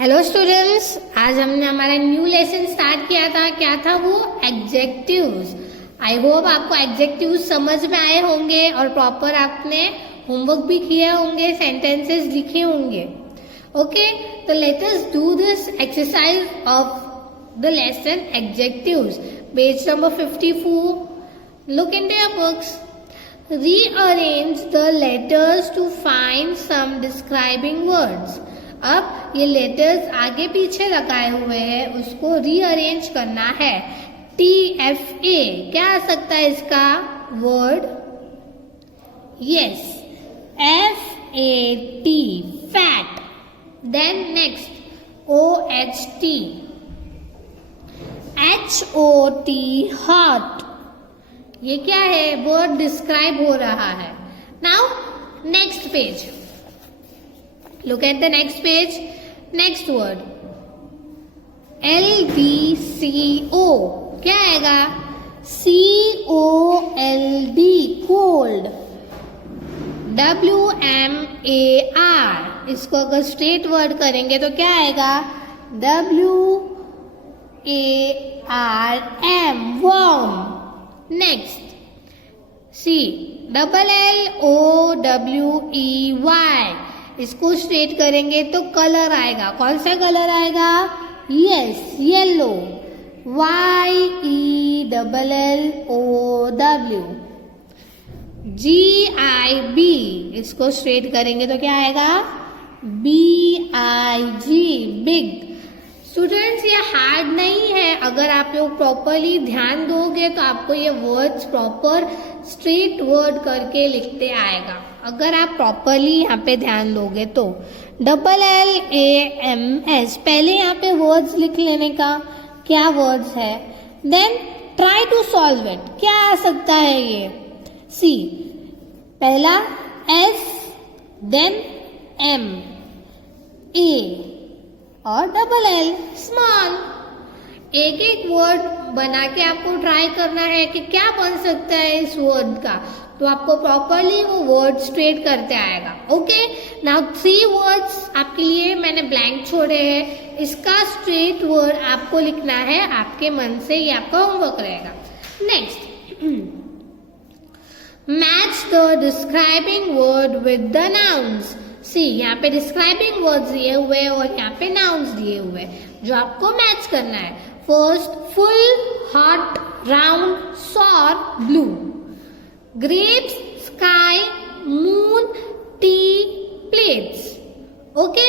Hello students, आज हमने हमारा न्यू लेसन स्टार्ट किया था। क्या था वो? एडजेक्टिव्स। आई होप आपको एडजेक्टिव्स समझ में आए होंगे और प्रॉपर आपने होमवर्क भी किए होंगे, सेंटेंसेस लिखे होंगे। ओके, तो let us do this exercise of the lesson adjectives, page number 54. Look into your books. Rearrange the letters to find some describing words. अब ये लेटर्स आगे पीछे लगाए हुए हैं, उसको रीअरेंज करना है. TFA क्या आ सकता है इसका word? Yes, FAT fat. Then next OHT, HOT hot. ये क्या है? वर्ड डिस्क्राइब हो रहा है. Now next page, look at the next page. next word LDCO क्या आएगा? COLD cold. WMAR इसको अगर स्ट्रेट वर्ड करेंगे तो क्या आएगा? WARM warm. नेक्स्ट CLLOWEY इसको स्ट्रेट करेंगे तो कलर आएगा. कौन सा कलर आएगा? Yes, yellow. YELLOW. GIB इसको स्ट्रेट करेंगे तो क्या आएगा? BIG big. स्टूडेंट्स, ये हार्ड नहीं है. अगर आप लोग प्रॉपरली ध्यान दोगे तो आपको ये वर्ड्स प्रॉपर स्ट्रेट वर्ड करके लिखते आएगा. अगर आप प्रॉपरली यहाँ पे ध्यान दोगे तो. LLAMS पहले यहाँ पे वर्ड्स लिख लेने का. क्या वर्ड्स है? Then try to solve it. क्या आ सकता है ये? सी पहला S, देन M, A और LL स्मॉल. एक एक वर्ड बना के आपको ट्राई करना है कि क्या बन सकता है इस वर्ड का, तो आपको प्रॉपरली वो वर्ड स्ट्रेट करते आएगा. ओके, नाउ 3 वर्ड्स आपके लिए मैंने ब्लैंक छोड़े हैं. इसका स्ट्रेट वर्ड आपको लिखना है आपके मन से. ये आपका होमवर्क रहेगा. Next, match the describing word with the nouns. See यहाँ पे डिस्क्राइबिंग वर्ड्स दिए हुए और यहाँ पे नाउन्स दिए हुए जो आपको मैच करना है. First, full, hot, round, sour, blue. Grapes, sky, moon, tea, plates. Okay,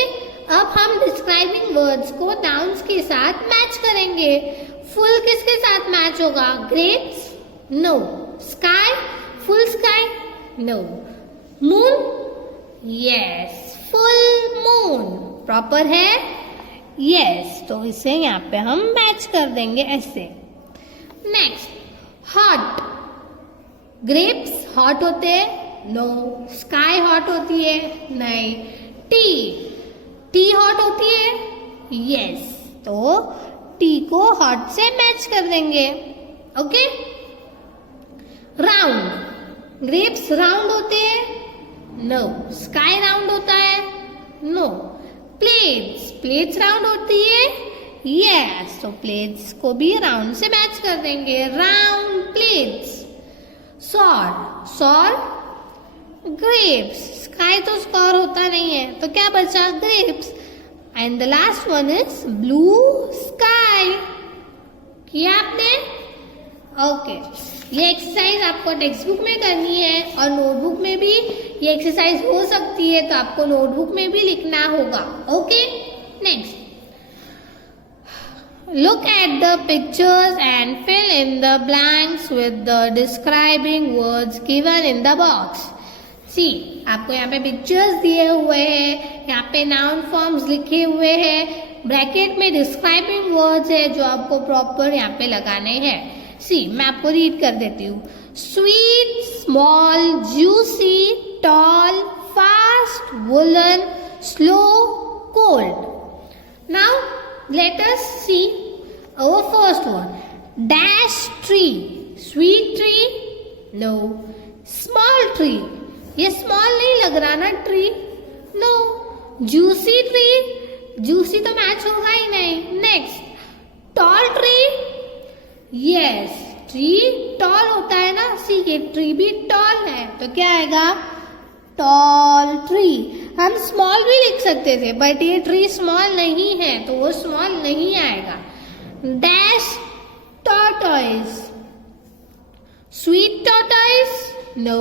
अब हम डिस्क्राइबिंग वर्ड्स को नाउन्स के साथ मैच करेंगे. फुल किसके साथ मैच होगा? Grapes? No. Sky? Full sky? No. Moon? Yes, full moon. Proper है? यस, तो इसे यहाँ पे हम मैच कर देंगे ऐसे. Next, hot. ग्रेप्स हॉट होते हैं? नो. स्काई हॉट होती है? नहीं. टी हॉट होती है? यस, तो टी को हॉट से मैच कर देंगे. ओके. राउंड. ग्रेप्स राउंड होते हैं? नो. स्काई राउंड होता है? नो. प्लेट्स राउंड होती है? यस, तो प्लेट्स को भी राउंड से मैच कर देंगे. Round plates. Sour grapes. Sky तो स्कॉर होता नहीं है, तो क्या बचा? Grapes. And the last one is blue sky. किया आपने? ओके, ये एक्सरसाइज आपको टेक्स्ट बुक में करनी है और नोटबुक में भी ये एक्सरसाइज हो सकती है, तो आपको नोटबुक में भी लिखना होगा. Okay. Next, look at the pictures and fill in the blanks with the describing words given in the box. See, आपको यहाँ पे पिक्चर्स दिए हुए हैं, यहाँ पे नाउन फॉर्म्स लिखे हुए हैं, ब्रैकेट में डिस्क्राइबिंग वर्ड्स है जो आपको प्रॉपर यहाँ पे लगाने हैं. सी, मैं आपको रीड कर देती हूँ. Sweet, small, juicy, tall, fast, woollen, slow, cold. Now let us see our first one. Dash tree. Sweet tree? No. Small tree. ये small नहीं लग रहा ना tree? No. Juicy tree? Juicy तो मैच होगा ही नहीं। Next, tall tree, yes tree tall होता है ना, सी ये ट्री भी टॉल है, तो क्या आएगा, टॉल ट्री। हम स्मॉल भी लिख सकते थे बट ये ट्री स्मॉल नहीं है तो वो स्मॉल नहीं आएगा। Dash tortoise, sweet tortoise, no,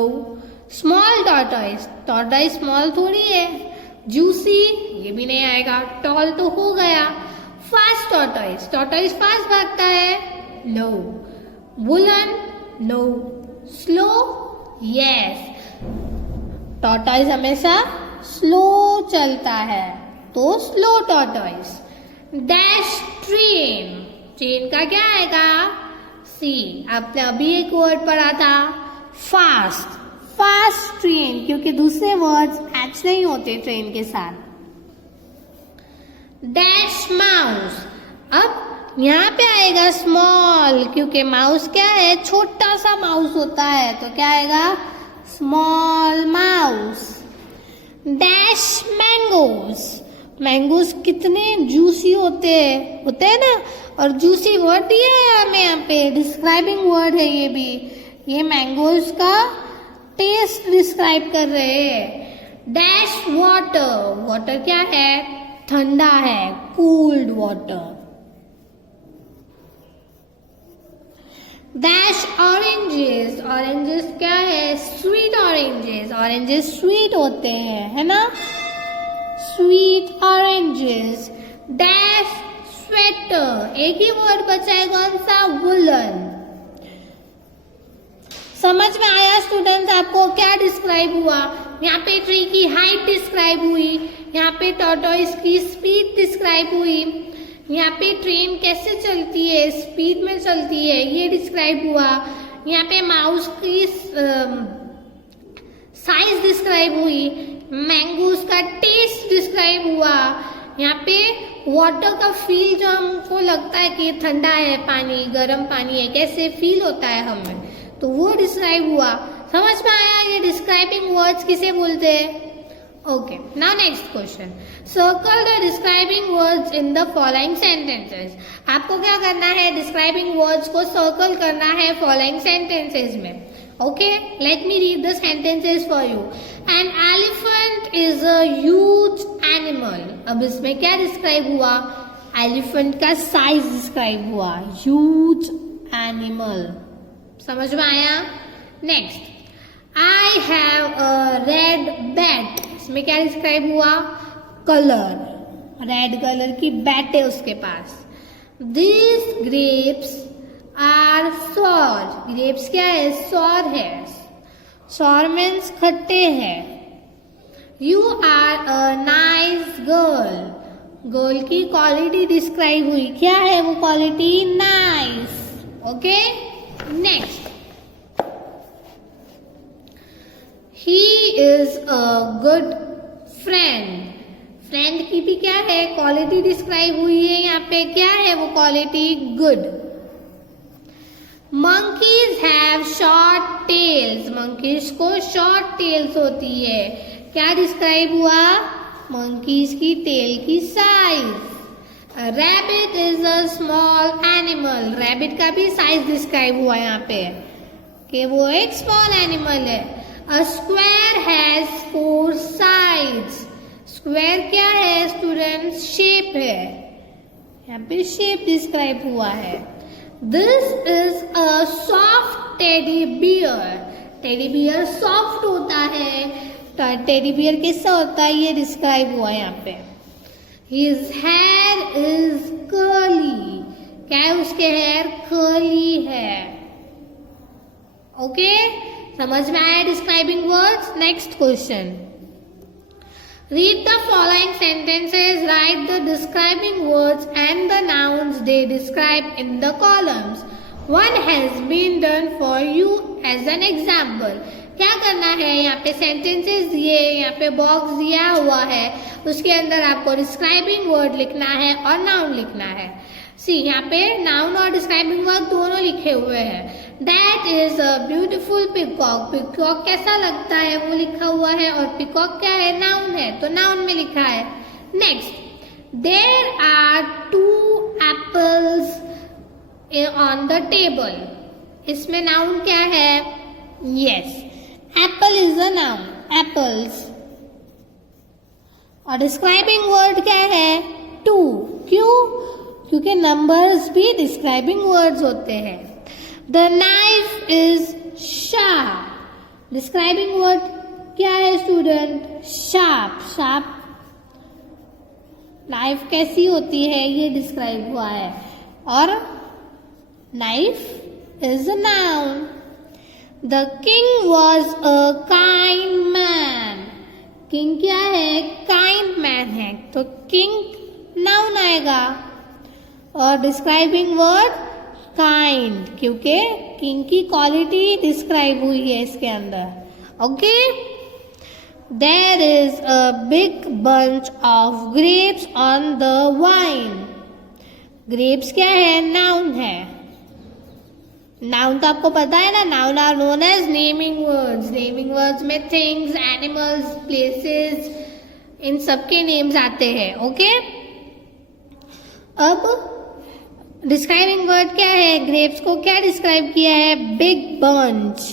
small tortoise, tortoise small थोड़ी है। जूसी, ये भी नहीं आएगा, टॉल तो हो गया। फास्ट टॉर्टोइस, टॉर्टोइस फास्ट भागता है, no. Woollen, no. Slow, yes, tortoise हमेशा स्लो चलता है तो slow tortoise. Dash train, train का क्या आएगा, सी। आपने अभी एक वर्ड पढ़ा था फास्ट, फास्ट ट्रेन, क्योंकि दूसरे वर्ड्स मैच नहीं होते ट्रेन के साथ। डैश माउस, अब यहाँ पे आएगा स्मॉल, क्योंकि माउस क्या है, छोटा सा माउस होता है, तो क्या आएगा, small mouse. Dash mangoes, mangoes कितने जूसी होते हैं ना, और जूसी वर्ड दिया है हमें यहाँ पे, डिस्क्राइबिंग वर्ड है ये भी, ये मैंगोज का टेस्ट डिस्क्राइब कर रहे हैं। डैश वाटर, वाटर क्या है, ठंडा है, cooled water. Dash oranges, oranges क्या है, स्वीट ऑरेंजेस, ऑरेंजेस स्वीट होते हैं, है ना, स्वीट ऑरेंजेस। डैश स्वेटर, एक ही वर्ड बचा है, कौन सा, वुलन। समझ में आया स्टूडेंट्स आपको क्या डिस्क्राइब हुआ, यहाँ पे ट्री की हाइट डिस्क्राइब हुई, यहाँ पे टॉर्टोइस की स्पीड डिस्क्राइब हुई, यहाँ पे ट्रेन कैसे चलती है, स्पीड में चलती है, ये डिस्क्राइब हुआ। यहाँ पे माउस की साइज डिस्क्राइब हुई, मैंगोस का टेस्ट डिस्क्राइब हुआ, यहाँ पे वाटर का फील जो हमको लगता है कि ठंडा है पानी, गर्म पानी है, कैसे फील होता है हमें, तो वो डिस्क्राइब हुआ। समझ में आया ये डिस्क्राइबिंग वर्ड्स किसे बोलते हैं। Okay, now next question, circle the describing words in the following sentences. आपको क्या करना है, डिस्क्राइबिंग वर्ड्स को सर्कल करना है फॉलोइंग सेंटेंसेस में। Okay, let me read the sentences for you. An elephant is a huge animal, अब इसमें क्या डिस्क्राइब हुआ, एलिफेंट का साइज डिस्क्राइब हुआ, ह्यूज एनिमल। समझ में आया। Next, I have a red bat, इसमें क्या डिस्क्राइब हुआ, कलर, रेड कलर की बैट है उसके पास। This grapes are sour, grapes क्या है, सॉर है, सॉर मीन्स खट्टे हैं। You are a nice girl, girl की क्वालिटी डिस्क्राइब हुई, क्या है वो quality, nice. Okay, next, he is a good friend, friend की भी क्या है, क्वालिटी डिस्क्राइब हुई है, यहाँ पे क्या है वो quality, good. Monkeys have short tails, monkeys को शॉर्ट टेल्स होती है, क्या डिस्क्राइब हुआ, मंकीज की टेल की size. Rabbit is a small animal, rabbit का भी साइज डिस्क्राइब हुआ यहाँ पे कि वो एक स्मॉल एनिमल है। A square has 4 sides, square क्या है स्टूडेंट्स, शेप है, यहाँ पे शेप डिस्क्राइब हुआ है। This is a soft teddy bear, teddy bear soft होता है, टेडी बियर कैसा होता है ये डिस्क्राइब हुआ यहाँ पे। His hair is curly, क्या है उसके हेयर, कर्ली है। ओके, समझ में आया describing words. Next question, read the following sentences, write the describing words and the nouns they describe in the columns. One has been done for you as an example. क्या करना है, यहाँ पे sentences दिए, यहाँ पे बॉक्स दिया हुआ है, उसके अंदर आपको डिस्क्राइबिंग वर्ड लिखना है और नाउन लिखना है। सी, यहाँ पे नाउन और डिस्क्राइबिंग वर्ड दोनों लिखे हुए हैं। That is a beautiful peacock, peacock कैसा लगता है वो लिखा हुआ है, और peacock क्या है, नाउन है, तो नाउन में लिखा है। Next, There are 2 apples on the table. इसमें noun क्या है? Yes, apple is a noun. Apples. और describing word क्या है? 2. क्यों? क्योंकि numbers भी describing words होते हैं. The knife is sharp. Describing word क्या है स्टूडेंट? Sharp. Sharp. नाइफ कैसी होती है ये डिस्क्राइब हुआ है. और knife is a noun. The king was a kind man. King क्या है? काइंड मैन है, तो किंग नाउन आएगा. और डिस्क्राइबिंग वर्ड काइंड, क्योंकि किंग की क्वालिटी डिस्क्राइब हुई है इसके अंदर. Okay. There is a big bunch of grapes on the vine. Grapes क्या है? Noun है. Noun तो आपको पता है ना. Noun are known as naming words. Naming words में things, animals, places, इन सब के names आते हैं. Okay? अब describing word क्या है? Grapes को क्या describe किया है? Big bunch.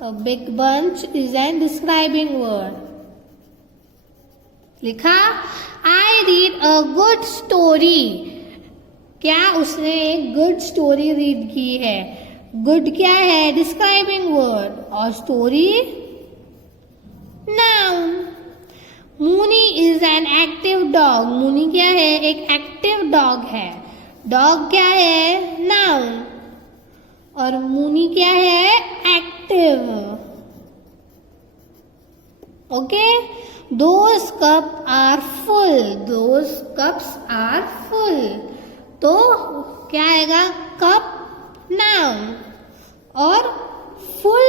तो big bunch is an describing word. लिखा I read a good story. क्या उसने एक गुड स्टोरी रीड की है? गुड क्या है? Describing word. और story noun. Mooni is an active dog. Mooni क्या है? एक एक्टिव डॉग है. डॉग क्या है? नाउन. और मूनी क्या है? Active. Okay. Those cups are full. Those cups are full. तो क्या आएगा? कप नाउन और फुल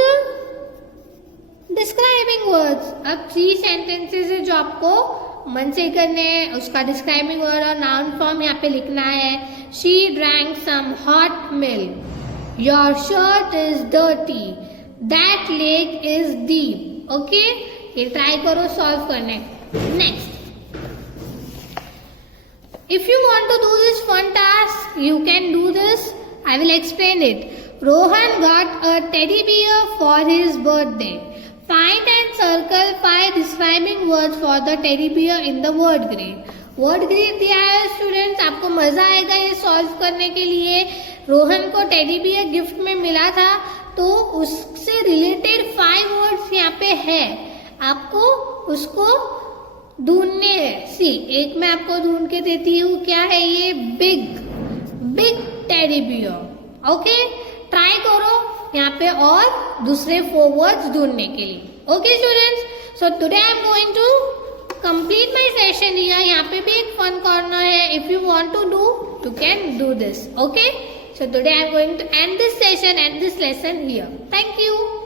डिस्क्राइबिंग वर्ड्स. अब 3 सेंटेंसेस है जो आपको मन से करने हैं. उसका डिस्क्राइबिंग वर्ड और नाउन फॉर्म यहाँ पे लिखना है. She drank some hot milk. Your shirt is dirty. That lake is deep. Okay. ये ट्राई करो सॉल्व करने. Next. If you want to do this fun task, you can do this. I will explain it. Rohan got a teddy bear for his birthday. Find and circle 5 describing words for the teddy bear in the word grid. Word grid दिया है students. आपको मजा आएगा ये solve करने के लिए. रोहन को टेडी बियर गिफ्ट में मिला था, तो उससे रिलेटेड 5 वर्ड्स यहाँ पे है. आपको उसको ढूंढने हैं. सी, एक मैं आपको ढूंढ के देती हूँ. क्या है ये? Big teddy bear. Okay. Try करो यहाँ पे और दूसरे 4 वर्ड्स ढूंढने के लिए. Okay students. So today I am going to complete my session here. यहाँ पे भी एक फन कॉर्नर है. If you want to do, you can do this. Okay. So today I am going to end this session and this lesson here. Thank you.